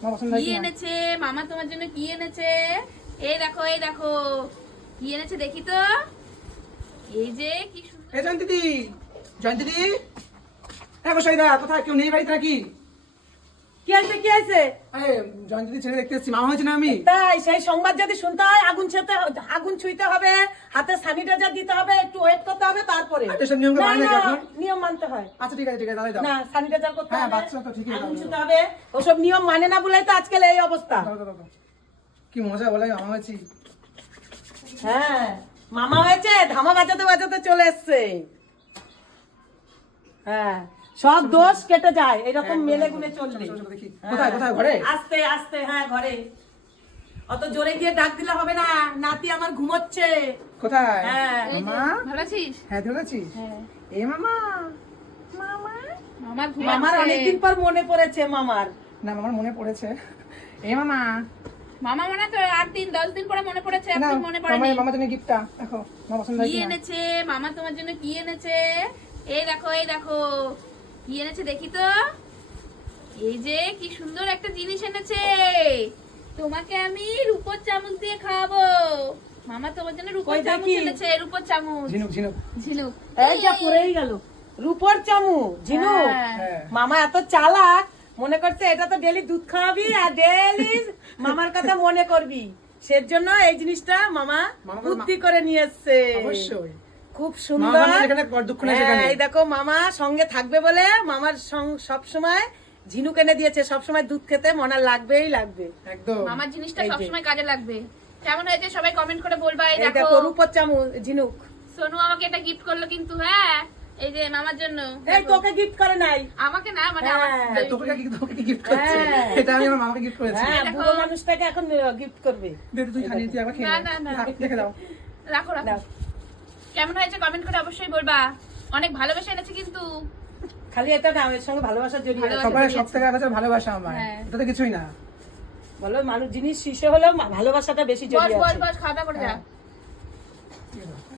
কি এনেছে? মামা তোমার জন্য কি এনেছে? এই দেখো এই দেখো। কি এনেছে দেখি তো? এই যে কি সুন্দর এই জয়ন্তী দি জয়ন্তী দি। হ্যাঁ গোসাইদা কোথায়? কেউ নেই বাড়িতে নাকি? কি আছে কি আছে আরে ছেলে দেখতে এসেছি। মামা হয়েছে না আমি? তাই সেই সংবাদ যদি শুনতে হয় আগুন ছুঁতে আগুন হবে হাতে স্যানিটাইজার দিতে হবে একটু ওয়েট করতে হবে তারপরে। মানে এখন? নিয়ম মানতে হয়। আচ্ছা ঠিক আছে ঠিক আছে তাহলে যাও না স্যানিটাইজার করতে হ্যাঁ, বাচ্চা তো ঠিকই আগুন ছুঁতে হবে। ওসব নিয়ম মানে না বলেই তো আজকাল এই অবস্থা। দাও, দাও, দাও, দাও। কি মজা বলে মামা হয়েছি। হ্যাঁ মামা হয়েছে ধামা বাজাতে বাজাতে চলে এসছে। হ্যাঁ। সব দোষ কেটে যায় এরকম মেলে গুনে চললে চলো, চলো, হ্যাঁ। কোথায় কোথায় ঘরে? আস্তে আস্তে হ্যাঁ ঘরে। অত জোরে গিয়ে ডাক দিলে হবে না নাতি আমার ঘুমোচ্ছে। কোথায়? হ্যাঁ। মামা? ভালো আছিস? হ্যাঁ ধরেছিস হ্যাঁ। এ মামা? মামা? মামা মামার অনেকদিন পর মনে পড়েছে মামার। না আমার মনে পড়েছে। এ মামা? মামা মনে তো আট দিন দশ দিন পরে মনে পড়েছে না একদম মনে মামা পড়েনি। মামা তুমি গিফটটা দেখো মামা পছন্দ কি এনেছে? মামা তোমার জন্য কি এনেছে? এই দেখো এই দেখো। কি এনেছে দেখি তো? এই যে কি সুন্দর একটা জিনিস এনেছে। তোমাকে আমি রূপোর চামচ দিয়ে খাওয়াবো। মামা তোমার জন্য রূপোর চামচ এনেছে রূপোর চামচ। ঝিনুক ঝিনুক। ঝিনুক। এই যা পড়েই গেল। রূপর চামু ঝিনু হ্যাঁ। মামা এত চালাক মনে করছে এটা তো ডেলি দুধ খাওয়াবি আর ডেলি মামার কথা মনে করবি। সের জন্য এই জিনিসটা মামা মামা- বুদ্ধি করে নিয়ে এসছে। অবশ্যই। খুব সুন্দর। মানে হ্যাঁ, এই দেখো মামা সঙ্গে থাকবে বলে মামার সব সময় ঝিনুক এনে দিয়েছে সব সময় দুধ খেতে মনে লাগবেই লাগবে। একদম। মামার জিনিসটা এই যে। সবসময় কাজে লাগবে। কেমন হয়েছে? সবাই কমেন্ট করে বলবা এই দেখো। রূপর চামু ঝিনুক। সোনু আমাকে এটা গিফট করল কিন্তু হ্যাঁ এই যে মামার জন্য। এই তোকে গিফট করে নাই। আমাকে না মানে আমার হ্যাঁ, হ্যাঁ, তোকে কি তোকে গিফট করছে? হ্যাঁ। এটা আমি আমার মামাকে গিফট করেছি। হ্যাঁ বুড়ো মানুষটাকে এখন গিফট করবে। দে তুই খালি তুই একবার খেয়ে না, না, না। দাও। রাখো রাখো। কেমন হয়েছে কমেন্ট করে অবশ্যই বলবা। অনেক ভালোবেসে এনেছি কিন্তু। খালি এটা না এর সঙ্গে ভালোবাসা জড়িয়ে সবার সব থেকে আগে ভালোবাসা আমার। হ্যাঁ। এটা তো কিছুই না। বলো মানুষ জিনিস শিশে হলেও ভালোবাসাটা বেশি জড়িয়ে বস আছে। বস খাওয়া দাওয়া করে যা। বলো?